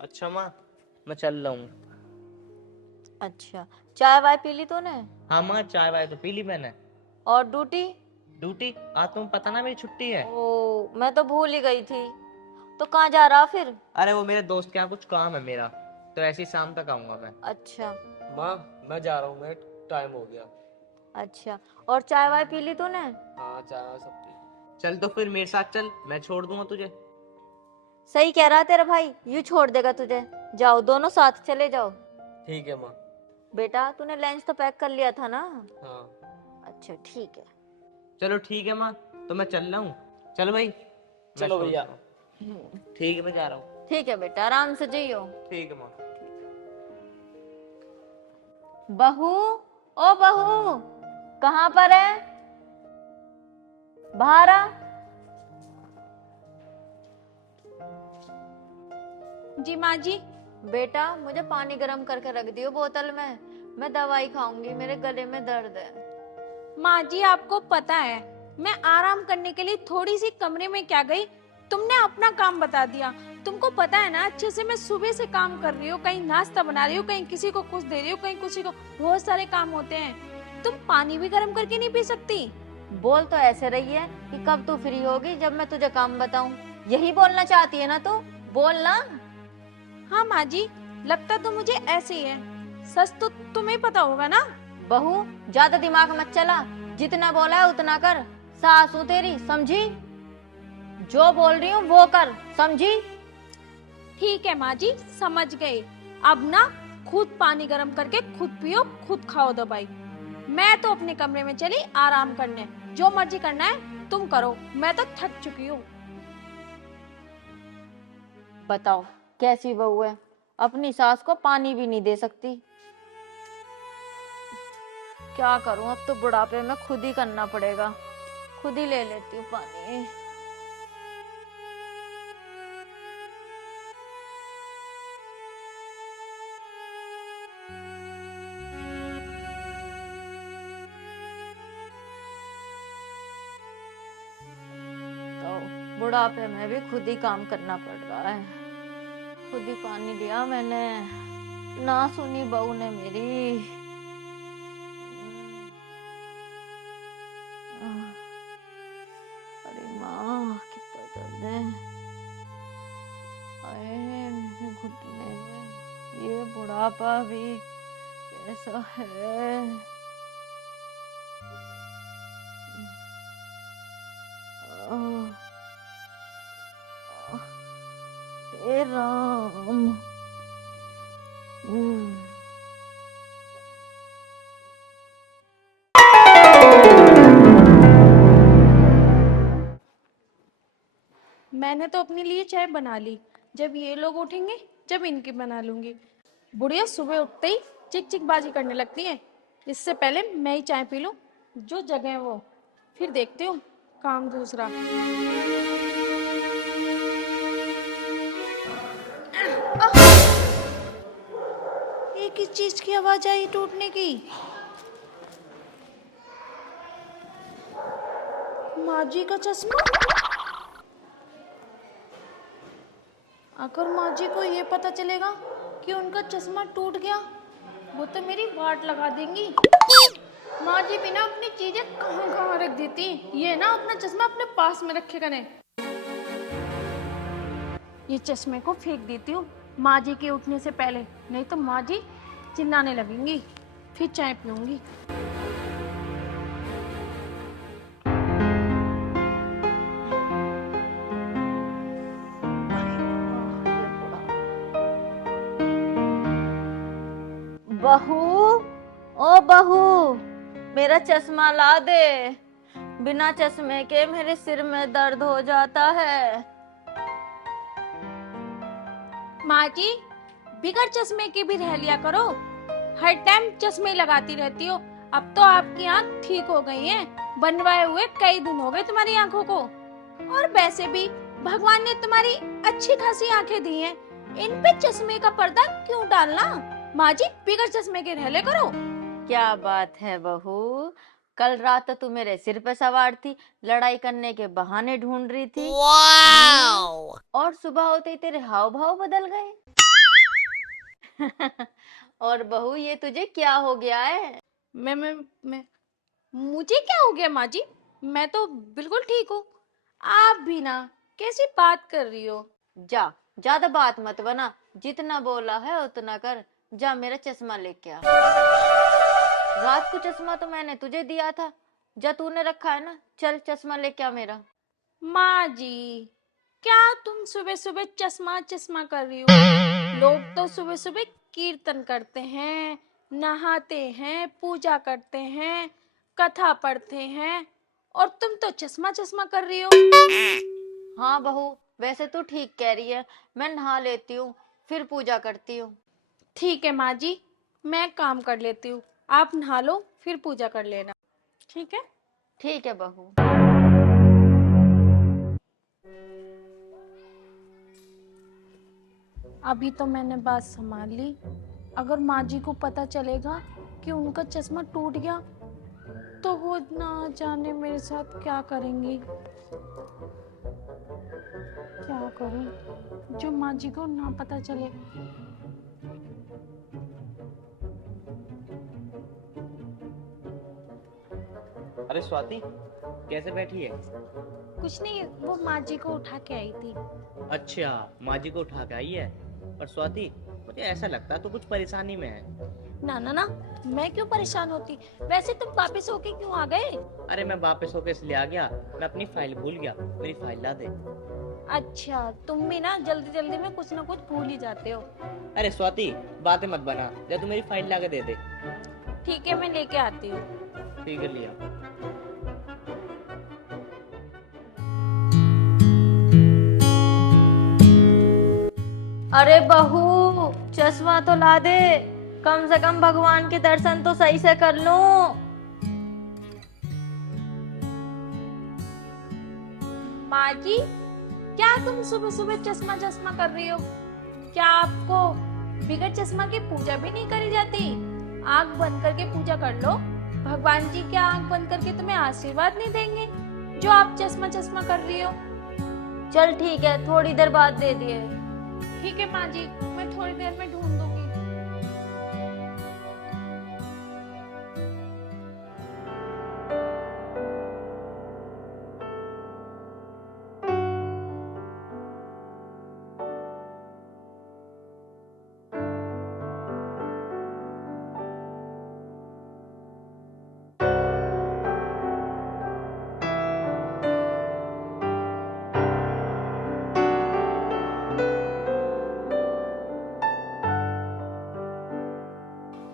अच्छा माँ, मैं चल रहा हूँ। अच्छा, चाय वाय पी ली तूने? हाँ माँ, चाय वाय तो पी ली मैंने। और ड्यूटी? ड्यूटी? आज तुम्हें पता ना मेरी छुट्टी है। ओ, मैं तो भूल ही गई थी। तो कहाँ जा रहा फिर? अरे वो मेरे दोस्त के यहाँ कुछ काम है मेरा, तो ऐसे ही शाम तक आऊंगा मैं। अच्छा। माँ, मैं जा रहा हूँ, मैं टाइम हो गया। अच्छा, और चाय वाय पी ली तूने? हाँ, चाय सब पी। चल तो फिर मेरे साथ चल, मैं छोड़ दूंगा तुझे। सही कह रहा है तेरा भाई, यूं छोड़ देगा तुझे। जाओ दोनों साथ चले जाओ। ठीक है माँ। बेटा तूने लंच तो पैक कर लिया था ना? हाँ। अच्छा ठीक है। चलो ठीक है माँ, तो मैं चल रहा हूँ। चल भाई, मैं चलो भैया। छोड़ता हूँ। ठीक है, मैं जा रहा हूँ। ठीक है बेटा, आराम से जाइयो। ठीक है माँ। बहू, ओ बहू, कहाँ पर है? बाहर आ। जी माँ जी। बेटा मुझे पानी गर्म करके रख दियो बोतल में, मैं दवाई खाऊंगी, मेरे गले में दर्द है। माँ जी आपको पता है मैं आराम करने के लिए थोड़ी सी कमरे में क्या गई, तुमने अपना काम बता दिया। तुमको पता है ना अच्छे से मैं सुबह से काम कर रही हूँ, कहीं नाश्ता बना रही हूँ, कहीं किसी को कुछ दे रही हूँ, कहीं किसी को, बहुत सारे काम होते हैं। तुम पानी भी गर्म करके नहीं पी सकती? बोल तो ऐसे रही है कि कब तू फ्री होगी जब मैं तुझे काम बताऊं, यही बोलना चाहती है ना तू? बोल ना। हाँ माँ जी, लगता तो मुझे ऐसे ही है, सच तो तुम्हें पता होगा ना। बहू ज्यादा दिमाग मत चला, जितना बोला है उतना कर। सास हूं तेरी, समझी? जो बोल रही हूँ वो कर, समझी? ठीक है माँ जी, समझ गए। अब ना खुद पानी गर्म करके खुद पियो, खुद खाओ दवाई। मैं तो अपने कमरे में चली आराम करने, जो मर्जी करना है तुम करो, मैं तो थक चुकी हूँ। बताओ कैसी बहू है, अपनी सास को पानी भी नहीं दे सकती। क्या करूं, अब तो बुढ़ापे में खुद ही करना पड़ेगा, खुद ही ले लेती हूँ पानी। तो बुढ़ापे में भी खुद ही काम करना पड़ रहा है। खुद ही पानी दिया मैंने, ना सुनी बहू ने मेरी। अरे माँ कितना दर्द है, अरे मेरे घुटने में, ये बुढ़ापा भी कैसा है। आह, हे राम। मैंने तो अपने लिए चाय बना ली, जब ये लोग उठेंगे जब इनकी बना लूंगी। बुढ़िया सुबह उठते ही चिक चिक बाजी करने लगती है, इससे पहले मैं ही चाय पी लूं, जो जगह है वो, फिर देखती हूँ काम दूसरा। ये किस चीज की आवाज आई टूटने की? माँ जी का चश्मा। अगर माँ जी को ये पता चलेगा कि उनका चश्मा टूट गया, वो तो मेरी वाट लगा देंगी। माँ जी भी ना अपनी चीजें कहाँ कहाँ रख देती, ये ना अपना चश्मा अपने पास में रखे करें। ये चश्मे को फेंक देती हूँ माँ जी के उठने से पहले, नहीं तो माँ जी चिल्लाने लगेंगी, फिर चाय पीऊंगी। बहू, ओ बहू, मेरा चश्मा ला दे, बिना चश्मे के मेरे सिर में दर्द हो जाता है। माँ जी बिगर चश्मे के भी रह लिया करो, हर टाइम चश्मे लगाती रहती हो। अब तो आपकी आंख ठीक हो गई है, बनवाए हुए कई दिन हो गए तुम्हारी आंखों को। और वैसे भी भगवान ने तुम्हारी अच्छी खासी आंखें दी हैं, इन पे चश्मे का पर्दा क्यों डालना? माँ जी बिगर चश्मे के रह ले करो। क्या बात है बहू, कल रात तो तू मेरे सिर पे सवार थी, लड़ाई करने के बहाने ढूंढ रही थी। और सुबह होते ही तेरे हाव भाव बदल गए। और बहू ये तुझे क्या हो गया है? मैं मुझे क्या हो गया माँ जी? मैं तो बिल्कुल ठीक हूँ। आप भी ना, कैसी बात कर रही हो? जा, ज्यादा बात मत बना, जितना बोला है उतना कर। जा मेरा चश्मा लेके आ। रात को चश्मा तो मैंने तुझे दिया था, जा तूने रखा है ना, चल चश्मा लेके आ मेरा। माँ जी, क्या तुम सुबह सुबह चश्मा चश्मा कर रही हो? लोग तो सुबह सुबह कीर्तन करते हैं, नहाते हैं, पूजा करते हैं, कथा पढ़ते हैं, और तुम तो चश्मा चश्मा कर रही हो। हाँ बहू, वैसे तू ठीक कह रही है, मैं नहा लेती हूँ फिर पूजा करती हूँ। ठीक है माँ जी, मैं काम कर लेती हूँ, आप नहा लो फिर पूजा कर लेना। ठीक है? ठीक है बहू। अभी तो मैंने बात संभाल ली। अगर माँ जी को पता चलेगा कि उनका चश्मा टूट गया तो वो ना जाने मेरे साथ क्या करेंगी। क्या करूं जो माँ जी को ना पता चले। अरे स्वाति, कैसे बैठी है? कुछ नहीं, वो माँ जी को उठा के आई थी। अच्छा, माँ जी को उठा के आई है। पर स्वाति, मुझे ऐसा लगता है तो कुछ परेशानी में है। ना ना ना, मैं क्यों परेशान होती? वैसे तुम वापस होके क्यों आ गए? अरे मैं वापस होके इसलिए आ गया, मैं अपनी फाइल भूल गया, मेरी फाइल ला दे। अच्छा, तुम भी ना जल्दी जल्दी में कुछ ना कुछ भूल ही जाते हो। अरे स्वाति, बातें मत बना, या तू मेरी फाइल ला के दे दे। ठीक है, मैं लेके आती हूँ। ठीक है, लिया। अरे बहू, चश्मा तो ला दे, कम से कम भगवान के दर्शन तो सही से कर लूं। माँ जी, क्या तुम सुबह सुबह चश्मा चश्मा कर रही हो? क्या आपको बिगर चश्मा की पूजा भी नहीं करी जाती? आंख बंद करके पूजा कर लो, भगवान जी क्या आंख बंद करके तुम्हें आशीर्वाद नहीं देंगे जो आप चश्मा चश्मा कर रही हो? चल ठीक है, थोड़ी देर बाद दे दिए। ठीक है माँ जी, मैं थोड़ी देर में ढूंढ दूंगी।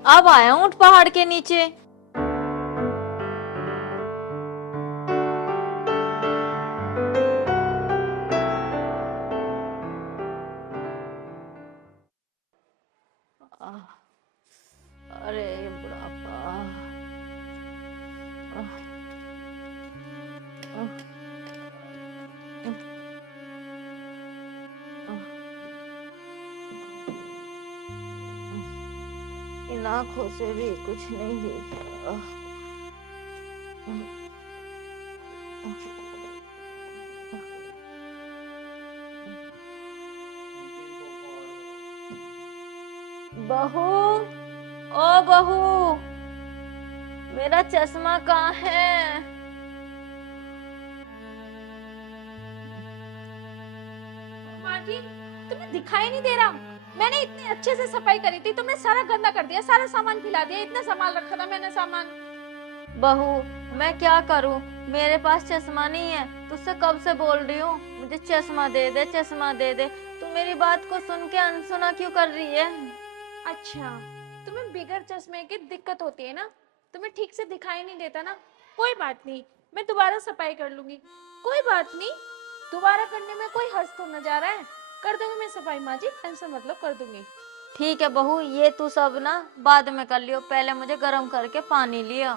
अब आया हूँ पहाड़ के नीचे। अरे बुढ़ापा। इन आँखों से भी कुछ नहीं दिख रहा। बहू, ओ बहू, मेरा चश्मा कहाँ है? माँ जी, तुम्हें दिखाई नहीं दे रहा? मैंने इतने अच्छे से सफाई करी थी, तुमने सारा गंदा कर दिया, सारा सामान फैला दिया, इतना सामान रखा था मैंने सामान। बहू, मैं क्या करूं, मेरे पास चश्मा नहीं है। तुझसे कब से बोल रही हूँ मुझे चश्मा दे दे, चश्मा दे दे। तू मेरी बात को सुन के अनसुना क्यों कर रही है? अच्छा, तुम्हें बिगर चश्मे की दिक्कत होती है ना, तुम्हें ठीक से दिखाई नहीं देता ना। कोई बात नहीं, मैं दोबारा सफाई कर लूंगी। कोई बात नहीं, दोबारा करने में कोई हर्ज तो न जा रहा है। कर दूंगी मैं सफाई माँ जी, टेंशन मतलब कर दूंगी। ठीक है बहू, ये तू सब ना बाद में कर लियो, पहले मुझे गर्म करके पानी लिया,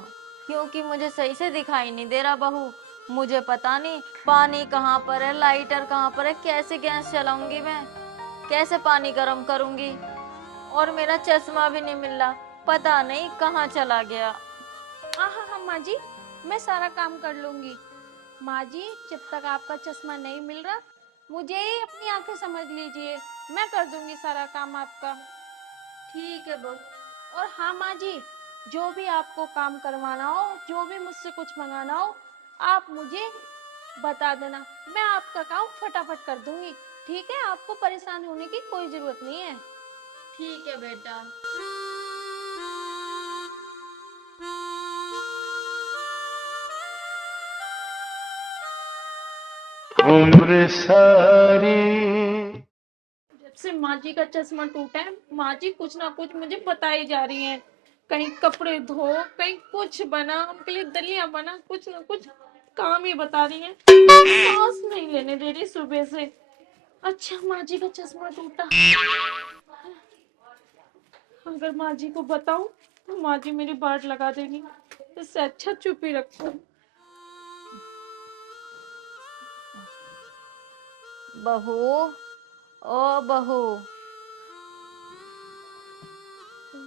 क्योंकि मुझे सही से दिखाई नहीं दे रहा बहू। मुझे पता नहीं पानी कहाँ पर है, लाइटर कहाँ पर है, कैसे गैस चलाऊंगी मैं, कैसे पानी गर्म करूंगी। और मेरा चश्मा भी नहीं मिल रहा, पता नहीं कहाँ चला गया। हाँ हाँ हाँ माँ जी, मैं सारा काम कर लूंगी। माँ जी, जब तक आपका चश्मा नहीं मिल रहा, मुझे ही अपनी आंखें समझ लीजिए, मैं कर दूंगी सारा काम आपका। ठीक है बहू। और हाँ माँ जी, जो भी आपको काम करवाना हो, जो भी मुझसे कुछ मंगाना हो, आप मुझे बता देना, मैं आपका काम फटाफट कर दूंगी। ठीक है, आपको परेशान होने की कोई जरूरत नहीं है। ठीक है बेटा। उम्र सारी जब से माँ जी का चश्मा टूटा है, माँ जी कुछ ना कुछ मुझे बता ही जा रही हैं। कहीं कपड़े धो, कहीं कुछ बना, उनके लिए दलिया बना, कुछ ना कुछ काम ही बता रही हैं। सांस नहीं लेने दे रही सुबह से। अच्छा, माँ जी का चश्मा टूटा, अगर माँ जी को बताऊं तो माँ जी मेरी बाट लगा देगी। इससे अच्छा चुप ही रखो। बहू, ओ बहू,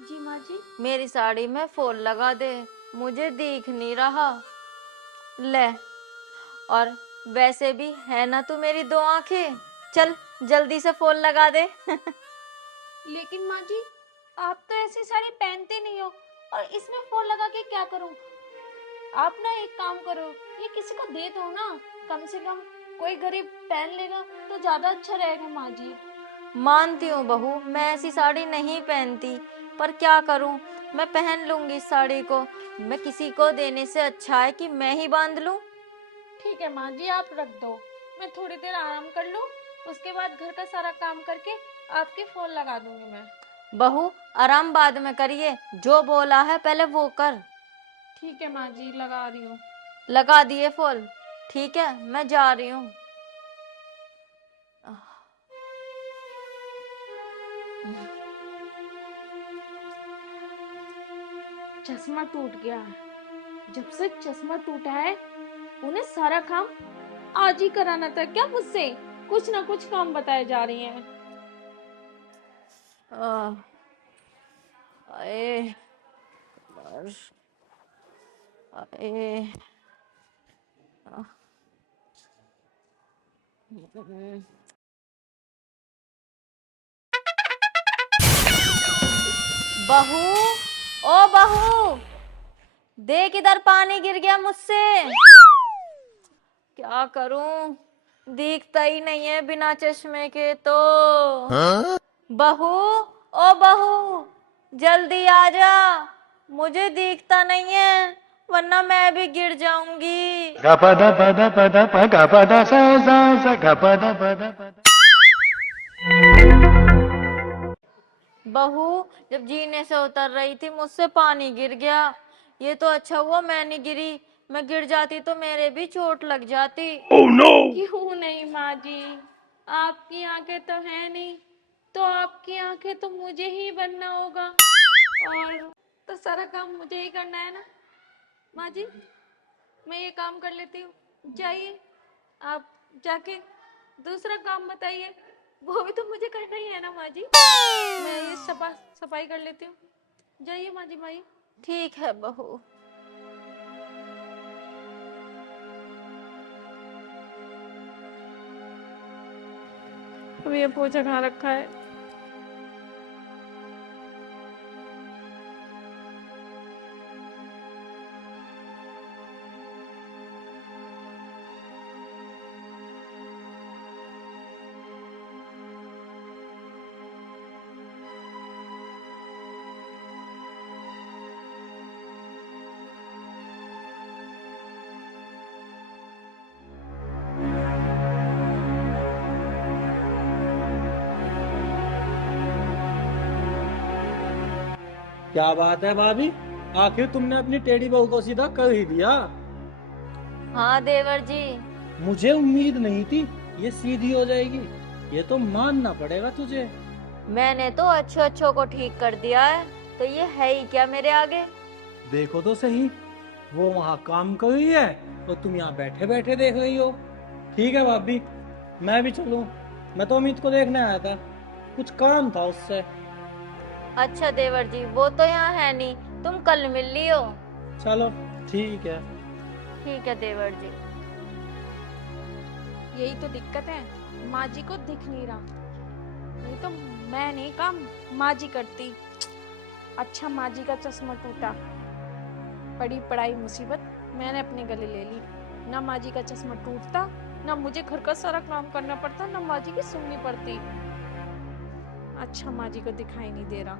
जी माँ जी। मेरी साड़ी में फॉल लगा दे, मुझे दिख नहीं रहा। ले, और वैसे भी है ना तू मेरी दो आंखें, चल जल्दी से फॉल लगा दे। लेकिन माँ जी, आप तो ऐसी साड़ी पहनते नहीं हो, और इसमें फॉल लगा के क्या करूं? आप ना एक काम करो, ये किसी को दे दो ना, कम से कम कोई गरीब पहन लेगा तो ज्यादा अच्छा रहेगा माँ जी। मानती हूँ बहू, मैं ऐसी साड़ी नहीं पहनती, पर क्या करूँ, मैं पहन लूंगी इस साड़ी को। मैं किसी को देने से अच्छा है कि मैं ही बांध लूं। ठीक है माँ जी, आप रख दो, मैं थोड़ी देर आराम कर लूं, उसके बाद घर का सारा काम करके आपकी फॉल लगा दूंगी मैं। बहू, आराम बाद में करिए, जो बोला है पहले वो कर। ठीक है माँ जी, लगा रही हूँ। लगा दिए फॉल, ठीक है, मैं जा रही हूँ। चश्मा टूट गया है, जब से चश्मा टूटा है उन्हें सारा काम आज ही कराना था क्या मुझसे? कुछ ना कुछ काम बताए जा रही हैं। आह, आए, बस, आए, आह, बहू, ओ बहू, देख इधर पानी गिर गया मुझसे। क्या करूं, दिखता ही नहीं है बिना चश्मे के तो। बहू, ओ बहू, जल्दी आ जा, मुझे दिखता नहीं है, वरना मैं भी गिर जाऊंगी। गपदा पदा पदा प गपदा सा गपदा पदा पदा। बहू, जब जीने से उतर रही थी मुझसे पानी गिर गया। ये तो अच्छा हुआ मैं नहीं गिरी, मैं गिर जाती तो मेरे भी चोट लग जाती। क्यों नहीं माँ जी, आपकी आंखें तो है नहीं, तो आपकी आंखें तो मुझे ही बनना होगा, और तो सारा काम मुझे ही करना है ना। माँ जी, मैं ये काम कर लेती हूँ, जाइए आप जाके दूसरा काम बताइए, वो भी तो मुझे करना ही है ना माँ जी। मैं ये सफाई कर लेती हूँ, जाइए माँ जी। माँ, ठीक है बहू। अब ये पोछा कहाँ रखा है? क्या बात है भाभी, आखिर तुमने अपनी टेढ़ी बहू को सीधा कर ही दिया। हाँ देवर जी। मुझे उम्मीद नहीं थी ये सीधी हो जाएगी, ये तो मानना पड़ेगा तुझे। मैंने तो अच्छो अच्छो को ठीक कर दिया है, तो ये है ही क्या मेरे आगे। देखो तो सही, वो वहाँ काम कर रही है और तुम यहाँ बैठे बैठे देख रही हो। ठीक है भाभी, मैं भी चलूं, मैं तो अमित को देखने आया था, कुछ काम था उससे। अच्छा देवर जी, वो तो यहाँ है नहीं, तुम कल मिल लियो। चलो ठीक है। ठीक है देवर जी। यही तो दिक्कत है, माँ जी को दिख नहीं रहा, नहीं तो मैं नहीं काम माँ जी करती। अच्छा माँ जी का चश्मा टूटा, बड़ी पढ़ाई मुसीबत मैंने अपने गले ले ली। ना माँ जी का चश्मा टूटता, ना मुझे घर का सारा काम करना पड़ता, ना माँ जी की सुननी पड़ती। अच्छा माँ जी को दिखाई नहीं दे रहा।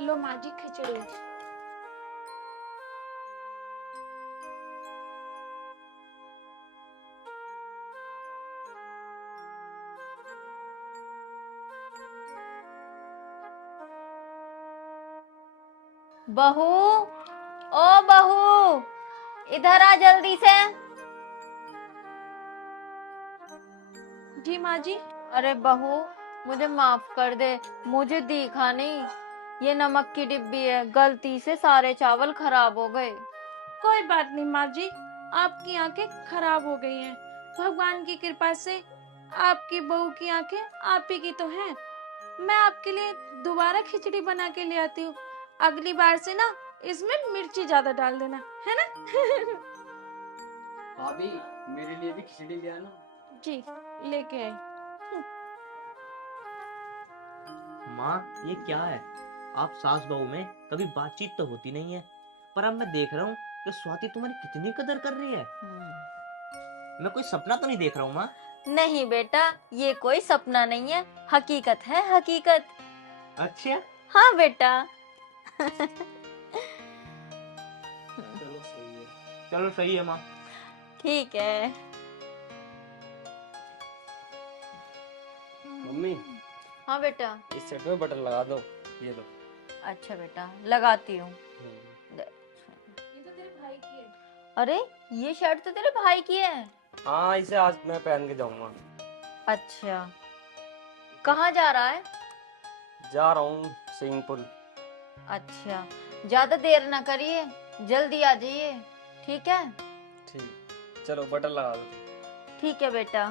लो माँ जी खिचड़ी। बहू, ओ बहू, इधर आ जल्दी से। जी माँ जी। अरे बहू, मुझे माफ कर दे, मुझे दिखा नहीं। ये नमक की डिब्बी है, गलती से सारे चावल खराब हो गए। कोई बात नहीं माँ जी, आपकी आंखें खराब हो गई हैं। भगवान की कृपा से आपकी बहू की आंखें आप ही की तो हैं। मैं आपके लिए दोबारा खिचड़ी बना के ले आती हूँ। अगली बार से ना इसमें मिर्ची ज्यादा डाल देना, है ना? भाभी मेरे लिए भी खिचड़ी ले आना। जी, लेके आई। माँ ये क्या है? आप सास बहू में कभी बातचीत तो होती नहीं है, पर अब मैं देख रहा हूँ कि स्वाति तुम्हारी कितनी कदर कर रही है। मैं कोई सपना तो नहीं देख रहा हूँ माँ? नहीं बेटा, ये कोई सपना नहीं है, हकीकत है, हकीकत। अच्छा, हाँ बेटा। चलो सही है। चलो सही है माँ। ठीक है। मम्मी हाँ बेटा। इस सेट में बटन लगा दो, ये लो। अच्छा बेटा, लगाती हूँ। ये तो तेरे भाई की है। अरे ये शर्ट तो तेरे भाई की है। हाँ इसे आज मैं पहन के जाऊंगा। अच्छा, कहाँ जा रहा है? जा रहा हूँ स्विमिंग पूल। अच्छा, ज्यादा देर ना करिए, जल्दी आ जाइए, ठीक है? ठीक, चलो बटन लगा दो। ठीक है बेटा।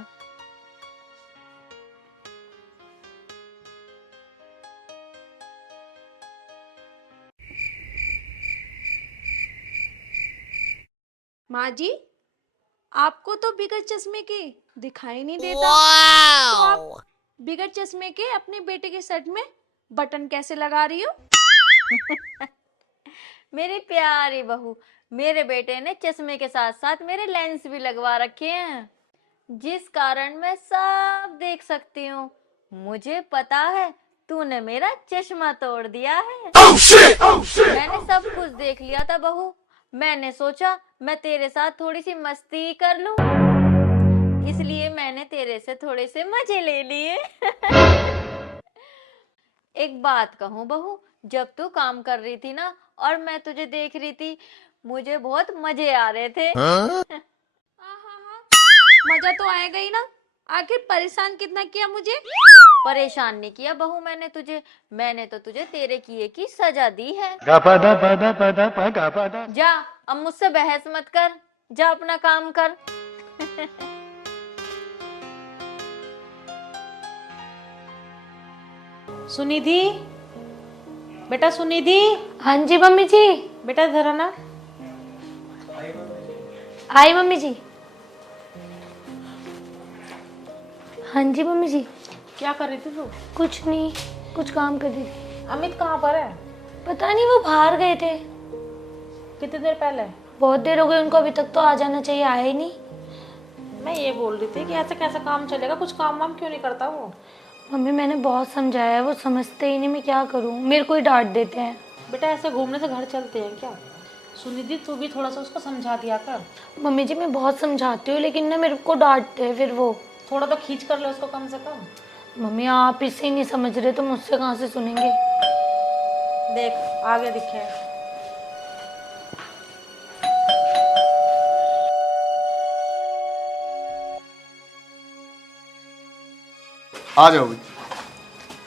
माँ जी, आपको तो बिगर चश्मे के दिखाई नहीं देता। तो आप बिगर चश्मे के अपने बेटे के शर्ट में बटन कैसे लगा रही हो? मेरी प्यारी बहू, मेरे बेटे ने चश्मे के साथ साथ मेरे लेंस भी लगवा रखे हैं, जिस कारण मैं सब देख सकती हूँ। मुझे पता है तूने मेरा चश्मा तोड़ दिया है। मैंने सब कुछ देख लिया था बहू। मैंने सोचा मैं तेरे साथ थोड़ी सी मस्ती कर लूं, इसलिए मैंने तेरे से थोड़े से मजे ले लिए। एक बात कहूँ बहू, जब तू काम कर रही थी ना और मैं तुझे देख रही थी, मुझे बहुत मजे आ रहे थे। मजा तो आएगा ही ना। आखिर परेशान कितना किया मुझे? परेशान नहीं किया बहू मैंने तो तुझे तेरे किए की सजा दी है। गपदा पदा पदा प गपदा। जा, अब मुझसे बहस मत कर, जा अपना काम कर। सुनिधि, बेटा सुनिधि। हाँ जी मम्मी जी। बेटा इधर आना। आई मम्मी जी। हाँ जी मम्मी जी। क्या कर रही थी तू? कुछ नहीं, कुछ काम कर रही थी। अमित कहाँ पर है? पता नहीं, वो बाहर गए थे। कितनी देर पहले? बहुत देर हो गई उनको, अभी तक तो आ जाना चाहिए, आया ही नहीं। मैं ये बोल रही थी कि ऐसे कैसे काम चलेगा, कुछ काम वाम क्यों नहीं करता वो? मम्मी मैंने बहुत समझाया है, वो समझते ही नहीं, मैं क्या करूँ, मेरे को ही डांट देते हैं। बेटा ऐसे घूमने से घर चलते हैं क्या? सुनिधि तू भी थोड़ा सा उसको समझा दिया कर। मम्मी जी मैं बहुत समझाती हूँ, लेकिन ना मेरे को डांटते हैं फिर वो। थोड़ा तो खींच कर ले उसको कम से कम। मम्मी आप इससे ही नहीं समझ रहे तो मुझसे कहाँ से सुनेंगे। देख आगे दिखे। आ जाओ।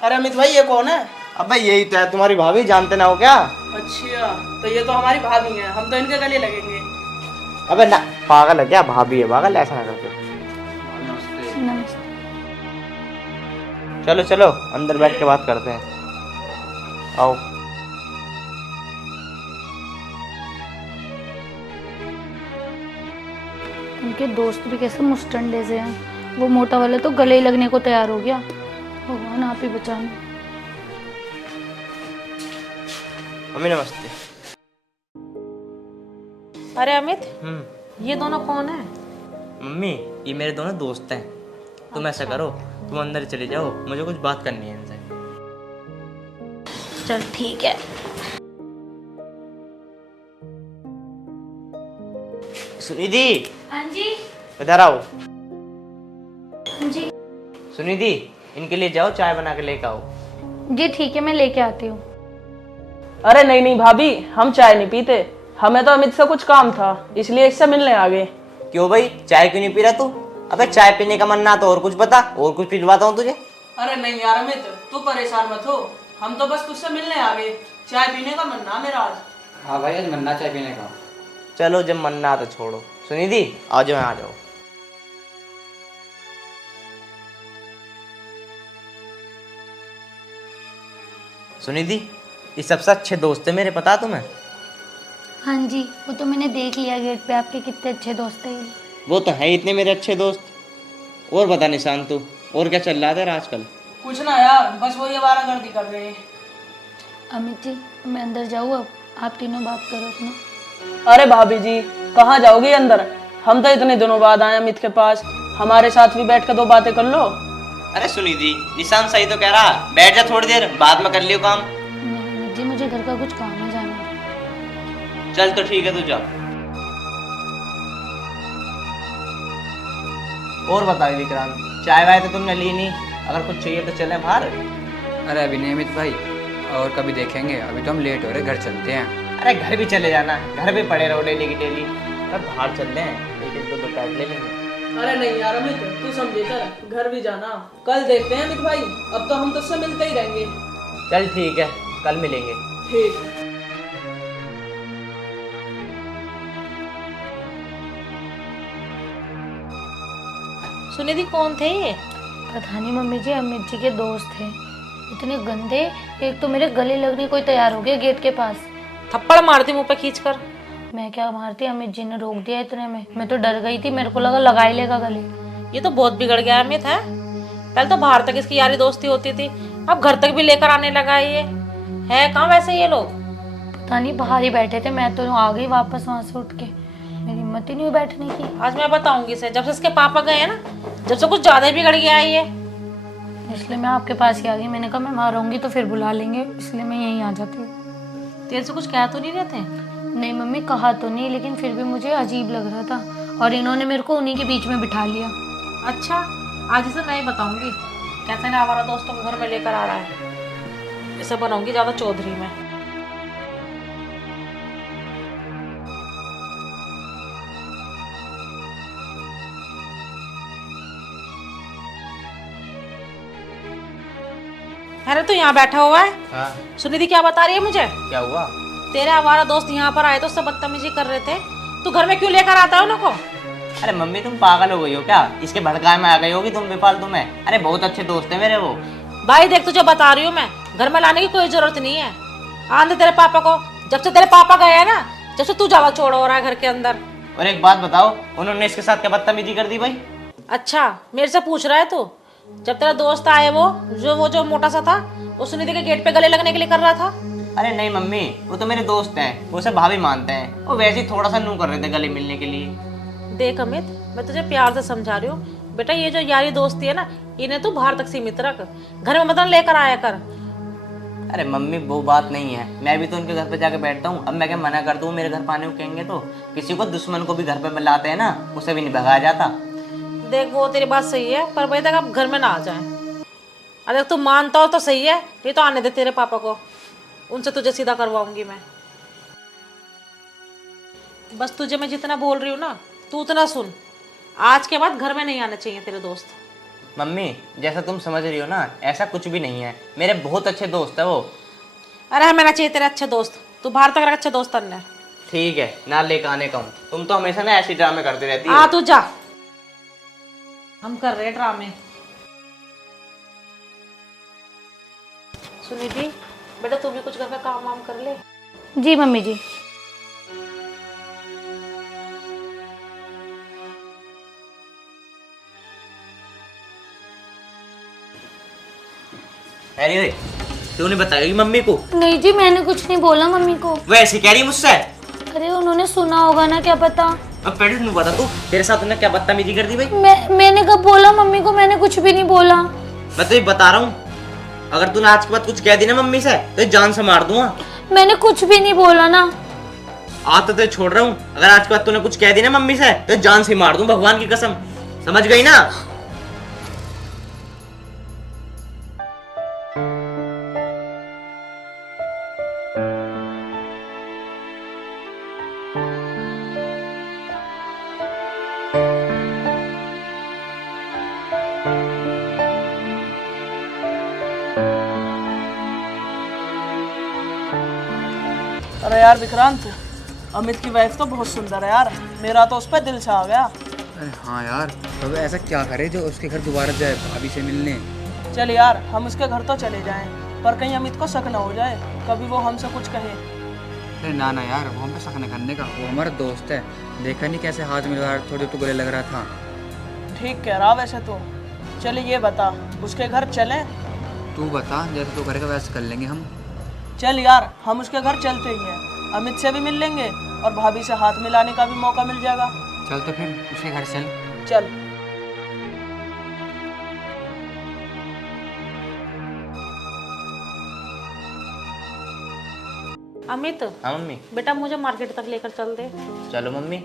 अरे अमित भाई ये कौन है? अबे यही तो है तुम्हारी भाभी, जानते ना हो क्या? अच्छा तो ये तो हमारी भाभी हैं, हम तो इनके गले लगेंगे। अबे ना, पागल है क्या? भाभी है पागल, ऐसा ना करते। नमस्ते। चलो चलो अंदर बैठ के बात करते हैं, आओ। उनके दोस्त भी कैसे मुस्टंडे से हैं, वो मोटा वाला तो गले ही लगने को तैयार हो गया। भगवान आप ही बचाना। मम्मी नमस्ते। अरे अमित, हम्म। ये दोनों कौन है? मम्मी ये मेरे दोनों दोस्त हैं। तुम ऐसा करो, तुम अंदर चले जाओ, मुझे कुछ बात करनी है इनसे। चल ठीक है। सुनिधि, हाँ जी। इधर आओ। हाँ जी। सुनिधि, इनके लिए जाओ, चाय बना के लेके आओ। जी ठीक है, मैं लेके आती हूँ। अरे नहीं नहीं भाभी, हम चाय नहीं पीते। हमें तो अमित से कुछ काम था, इसलिए इससे मिलने आ गए। क्यों भाई, चाय क्यों नहीं पी रहा तू? अबे चाय पीने का मन ना तो और कुछ बता, और कुछ पिलवाता हूँ तुझे। अरे नहीं यार अमित, तू परेशान मत हो, हम तो बस तुझसे मिलने आ गए। चाय पीने का मन ना मेरा आज। हाँ भाई, आज मन्ना चाय पीने का। चलो जब मन ना तो छोड़ो। सुनिधि आ जाओ, आ जाओ। सुनिधि, ये सबसे अच्छे दोस्त है मेरे, पता तुम्हें? हाँ जी, वो तो मैंने देख लिया गेट पे आपके कितने अच्छे दोस्त हैं। वो तो है इतने मेरे अच्छे दोस्त। और बता निशान, तू और क्या चल रहा है तेरा आजकल? कुछ ना यार, बस वही आवारागर्दी कर रहे हैं। अमित जी, मैं अंदर जाऊँ अब? आप तीनों बात करो अपना। अरे भाभी जी, कहाँ जाओगी अंदर? हम तो इतने दिनों बाद आए अमित के पास, हमारे साथ भी बैठ कर 2 बातें कर लो। अरे सुनिधि, निशान सही तो कह रहा, बैठ जा थोड़ी देर, बाद में कर लियो काम। नहीं अमित जी, मुझे घर का कुछ काम है, जाना है। चल तो ठीक है, तू जा। और बता विक्रांत, चाय वाय तो तुमने ली नहीं, अगर कुछ चाहिए तो चलें बाहर। अरे अभी नहीं अमित भाई, और कभी देखेंगे, अभी तो हम लेट हो रहे, घर चलते हैं। अरे घर भी चले जाना, घर भी पड़े रहो डेली की डेली। अब बाहर चल रहे हैं, एक एक दो पैक ले लेंगे। अरे नहीं यार अमित, तू समझे कर, घर भी जाना। कल देखते हैं अमित भाई, अब तो हम तुझसे मिलते ही रहेंगे। चल ठीक है, कल मिलेंगे। ठीक। सुनिधि कौन थे ये? पता नहीं मम्मी जी, अमित जी के दोस्त थे। इतने गंदे, एक तो मेरे गले लगने को ही तैयार हो गए गेट के पास। थप्पड़ मारती मुंह पे खींचकर। मैं क्या मारती, अमित जी ने रोक दिया इतने में। मैं तो डर गई थी, मेरे को लगा लगा ही लेगा गले। ये तो बहुत बिगड़ गया अमित है। पहले तो बाहर तक इसकी यारी दोस्ती होती थी, अब घर तक भी लेकर आने लगा ये है। कहाँ वैसे ये लोग? पता नहीं, बाहर ही बैठे थे, मैं तो आ गई वापस वहां से उठ के। मेरी हिम्मत ही नहीं हुई बैठने की। आज मैं बताऊंगी इसे, जब से इसके पापा गए हैं ना, जब से कुछ ज्यादा ही बिगड़ गया है ये। इसलिए मैं आपके पास ही आ गई। मैंने कहा मैं वहाँ रहूंगी तो फिर बुला लेंगे, इसलिए मैं यहीं आ जाती हूँ। तेरे से कुछ कह तो नहीं रहते? नहीं मम्मी, कहा तो नहीं, लेकिन फिर भी मुझे अजीब लग रहा था और इन्होंने मेरे को उन्हीं के बीच में बिठा लिया। अच्छा, आज इसे मैं ही बताऊंगी कैसे ना हमारा दोस्तों को घर में लेकर आ रहा है। इसे बनाऊंगी ज्यादा चौधरी में। अरे तू यहाँ बैठा हुआ है? हाँ। सुनिधि क्या बता रही है मुझे? क्या हुआ? तेरे हमारा दोस्त यहाँ पर आए तो उससे बदतमीजी कर रहे थे, तू घर में क्यों लेकर आता है उनको? अरे मम्मी तुम पागल हो गई हो क्या? इसके भड़काए में आ गई होगी तुम बेफालतू में। अरे बहुत अच्छे दोस्त है मेरे वो। भाई देख, तुझे बता रही हूँ मैं, घर में लाने की कोई जरूरत नहीं है। आने तेरे पापा को, जब से तेरे पापा गए हैं ना, जब से तू ज्यादा चौड़ा हो रहा है घर के अंदर। और एक बात बताओ, उन्होंने इसके साथ क्या बदतमीजी कर दी भाई? अच्छा, मेरे से पूछ रहा है तू? जब तेरा दोस्त आए वो जो मोटा सा था, वो सुनिधि के गेट पे गले लगने के लिए कर रहा था। अरे नहीं मम्मी, वो तो मेरे दोस्त हैं, वो उसे भाभी मानते हैं। वो वैसे ही थोड़ा सा नू कर रहे थे गले मिलने के लिए। देख अमित, मैं तुझे प्यार से समझा रही हूँ बेटा, ये जो यारी दोस्ती है ना, इन्हें तू बाहर तक सीमित रख, घर में मतलब लेकर आया कर। अरे मम्मी वो बात नहीं है, मैं भी तो उनके घर पे जाके बैठता हूँ। अब मैं क्या मना कर दूँ? मेरे घर पाने को कहेंगे तो? किसी को दुश्मन को भी घर पे लाते हैं ना, उसे भी नहीं भगाया जाता। देख वो तेरी बात सही है, पर भाई तक आप घर में ना आ जाए। अरे तू मानता हो तो सही है, नहीं तो आने दे तेरे पापा को, उनसे तुझे सीधा करवाऊंगी मैं। बस तुझे मैं जितना बोल रही हूँ ना, तू उतना सुन। आज के बाद घर में नहीं आने चाहिए तेरे दोस्त। मम्मी जैसा तुम समझ रही हो ना, ऐसा कुछ भी नहीं है। मेरे बहुत अच्छे दोस्त है वो। अरे हमें ना चाहिए तेरे अच्छे दोस्त, तू बाहर तक रख अच्छे दोस्त अन्य। ठीक है, ना लेकर आने का हूँ। तुम तो हमेशा ना ऐसी ड्रामे करती रहती आ हो। तू जा, हम कर रहे हैं ड्रामे। सुनिधि बेटा, तू भी कुछ घर का काम वाम कर ले। जी मम्मी जी। अरे तूने बताया मम्मी को? नहीं जी, मैंने कुछ नहीं बोला मम्मी को। वो ऐसे कह रही मुझसे? अरे उन्होंने सुना होगा ना, क्या पता। अब पहले तुम बता, तू तेरे साथ उन्हें क्या बदतमीजी कर दी भाई? मैंने कब बोला मम्मी को? मैंने कुछ भी नहीं बोला। मैं तुझे बता रहा हूँ, अगर तूने आज के बाद कुछ कह दी ना मम्मी से तो जान से मार दूंगा। मैंने कुछ भी नहीं बोला ना। आज तो तुझे छोड़ रहा हूँ, अगर आज के बाद तूने कुछ कह दी ना मम्मी से तो जान से मार दूं, भगवान की कसम, समझ गई ना? अरे यार विक्रांत, अमित की वाइफ तो बहुत सुंदर है यार, मेरा तो उस पर दिल छा गया। अरे हाँ यार, अब ऐसा क्या करे जो उसके घर दोबारा जाए भाभी से मिलने। चल यार हम उसके घर तो चले जाएं, पर कहीं अमित को शक ना हो जाए, कभी वो हमसे कुछ कहे। अरे ना ना यार, वो हम पे शक नहीं करने का, वो हमारा दोस्त है। देखा नहीं कैसे हाथ मिलवा थोड़े तो गले लग रहा था। ठीक कह रहा वैसे तो। चल ये बता, उसके घर चलें? तू बता, जैसे तू करेगा वैसे कर लेंगे हम। चल यार हम उसके घर चलते ही हैं, अमित से भी मिल लेंगे और भाभी से हाथ मिलाने का भी मौका मिल जाएगा। चल तो फिर उसके घर चल। चल। अमित। हाँ मम्मी। बेटा मुझे मार्केट तक लेकर चल दे। चलो मम्मी।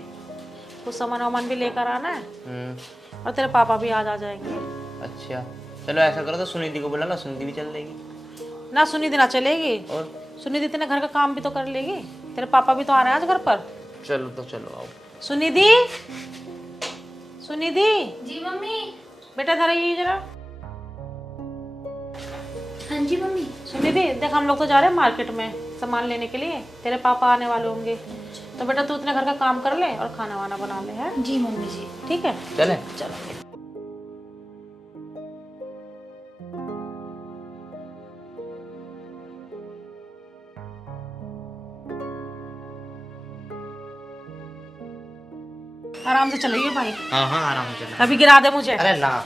कुछ सामान वामान भी लेकर आना है और तेरे पापा भी आज आ जाएंगे। अच्छा चलो ऐसा करो तो सुनिधि को बुला लो, सुनिधि भी चल देगी। ना सुनिधि ना चलेगी, और सुनिधि तेरे घर का काम भी तो कर लेगी, तेरे पापा भी तो आ रहे हैं आज घर पर। चलो तो चलो आओ। सुनिधि, सुनिधि। जी मम्मी। बेटा इधर आइए जरा। हाँ जी मम्मी। सुनिधि देख, हम लोग तो जा रहे हैं मार्केट में सामान लेने के लिए, तेरे पापा आने वाले होंगे, तो बेटा तू अपने घर का काम कर ले और खाना वाना बना ले। है जी मम्मी जी। ठीक है चले। चलो। आराम से चलिए भाई। हाँ हाँ आराम से चलो। कभी गिरा दे मुझे। अरे ना।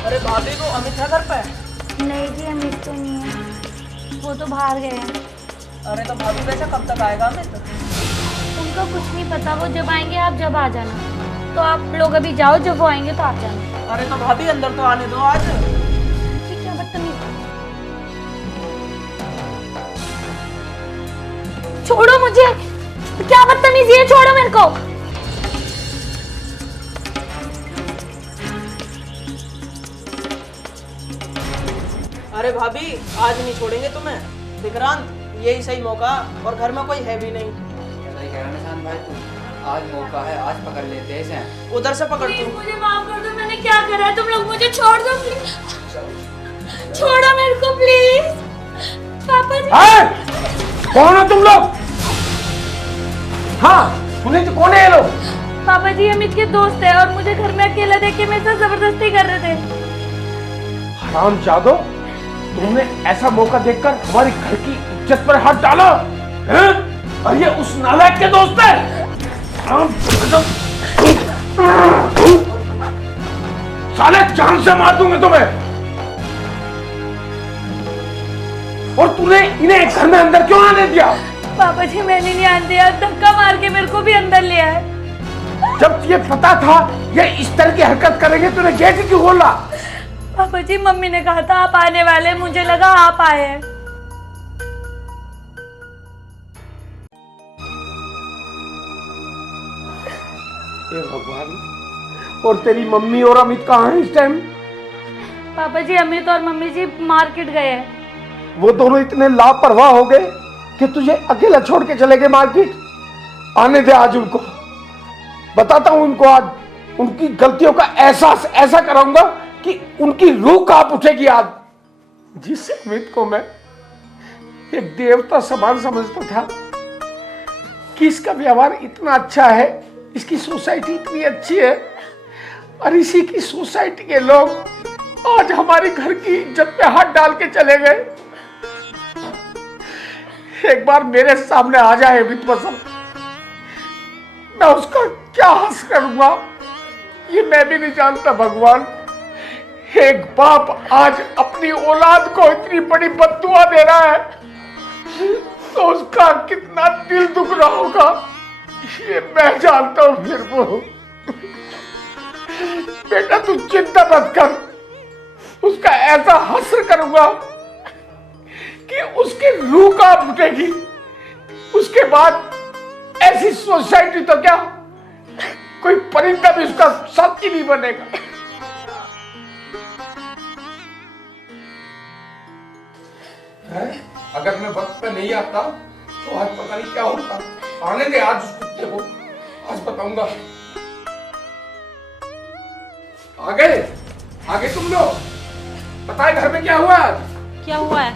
अरे भाभी को अमित है घर पे? नहीं जी, अमित तो नहीं है, वो तो बाहर गए हैं। अरे तो भाभी वैसे कब तक आएगा अमित? उनका कुछ नहीं पता, वो जब आएंगे आप जब आ जाना। तो आप लोग अभी जाओ, जब वो आएंगे तो आप जाना। अरे तो भाभी अंदर तो आने दो आज। क्या बदतमीज। छोड़ो मुझे, क्या बदतमीजी है, छोड़ो मेरे को। अरे भाभी आज नहीं छोड़ेंगे तुम्हें। विक्रांत यही सही मौका, और घर में कोई है भी नहीं। सही कह रहा निशान भाई तू, आज मौका है, आज पकड़ लेते हैं इसे। उधर से पकड़ तू। मुझे माफ कर दो, मैंने क्या करा है, तुम लोग मुझे छोड़ दो प्लीज। छोड़ो मेरे को प्लीज। पापा जी। कौन हो तुम लोग? हाँ सुने तो कौन है ये लोग? पापा जी अमित के दोस्त है और मुझे घर में अकेला देख के मेरे साथ जबरदस्ती कर रहे थे। हराम जादो, तुमने ऐसा मौका देखकर हमारी घर की इज्जत पर हाथ डाला हैं? और ये उस नालायक के दोस्त है। साले जान से मार दूंगा तुम्हें। और तूने इन्हें घर में अंदर क्यों आने दिया? पापा जी मैंने नहीं आने दिया, धक्का मार के मेरे को भी अंदर ले आए। जब ये पता था ये इस तरह की हरकत करेंगे तूने गेट क्यों खोला? पापा जी मम्मी ने कहा था आप आने वाले, मुझे लगा आप आए हैं। हे भगवान, और तेरी मम्मी और अमित कहाँ हैं इस टाइम? पापा जी अमित और मम्मी जी मार्केट गए हैं। वो दोनों इतने लापरवाह हो गए कि तुझे अकेला छोड़ के चले गए मार्केट। आने दे आज उनको, बताता हूं उनको आज उनकी गलतियों का एहसास ऐसा कराऊंगा कि उनकी रूह कांप उठेगी आज। जिस अमित को मैं एक देवता समान समझता था कि इसका व्यवहार इतना अच्छा है, इसकी सोसाइटी इतनी अच्छी है, और इसी की सोसाइटी के लोग आज हमारे घर की इज्जत पे हाथ डाल के चले गए। एक बार मेरे सामने आ जाए वित्तवसम, मैं उसका क्या हंस करूंगा ये मैं भी नहीं जानता। भगवान, एक बाप आज अपनी औलाद को इतनी बड़ी बद्दुआ दे रहा है तो उसका कितना दिल दुख रहा होगा ये मैं जानता हूं। फिर वो बेटा तू चिंता मत कर, उसका ऐसा हश्र करूंगा कि उसकी रूह कांप उठेगी। उसके बाद ऐसी सोसाइटी तो क्या, कोई परिंदा भी उसका साथी नहीं बनेगा। अगर मैं वक्त पे नहीं आता तो आज पता नहीं क्या होता। आने दे आज उस कुत्ते को, आज बताऊंगा। आ गए तुम लोग, पता है घर में क्या हुआ आज? क्या हुआ है?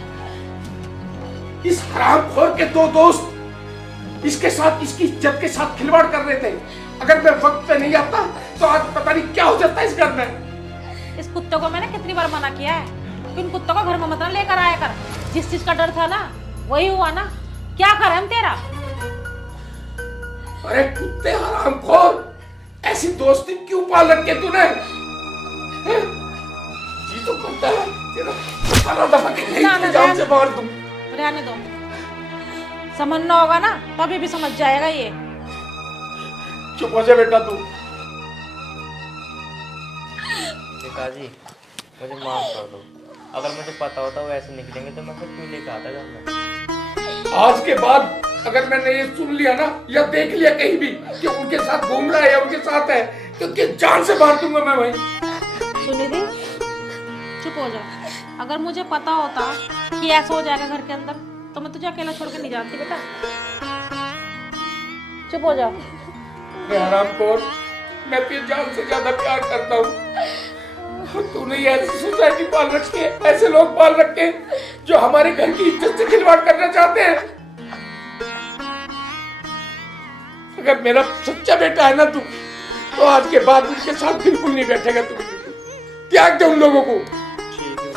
इस हरामखोर के दो दोस्त इसके साथ, इसकी इज्जत के साथ खिलवाड़ कर रहे थे। अगर मैं वक्त पे नहीं आता तो आज पता नहीं क्या हो जाता इस घर में। इस कुत्ते को मैंने कितनी बार मना किया है कि इन कुत्तों को घर में मत ना लेकर आया कर। जिस चीज का डर था ना वही हुआ ना, क्या कर हम तेरा। अरे कुत्ते हरामखोर, ऐसी दोस्ती क्यों पाल रखे तूने? जी तो करता है तेरा सारा दफा के नहीं जान से मार दूं। रहने दो, समझना होगा ना तभी भी समझ जाएगा ये। चुप हो जा बेटा तू। पिताजी मुझे माफ कर दो, अगर मुझे पता होता वो ऐसे निकलेंगे तो मैं फिर क्यों लेकर आता घर में। आज के बाद अगर मैंने ये सुन लिया ना या देख लिया कहीं भी कि उनके साथ घूम रहा है या उनके साथ है तो कि जान से मार दूंगा मैं भाई। सुनिधि चुप हो जा। अगर मुझे पता होता कि ऐसा हो जाएगा घर के अंदर तो मैं तुझे अकेला छोड़ के नहीं जाती बेटा। चुप हो जा। हरामखोर, मैं तुझे जान से ज्यादा प्यार करता हूँ। तूने ये ऐसी सोसाइटी पाल रखी है, ऐसे लोग पाल रखे जो हमारे घर की इज्जत से खिलवाड़ करना चाहते हैं। अगर मेरा सच्चा बेटा है ना तू, तो आज के बाद उनके साथ बिल्कुल नहीं बैठेगा तू। त्याग दे उन लोगों को। ठीक है।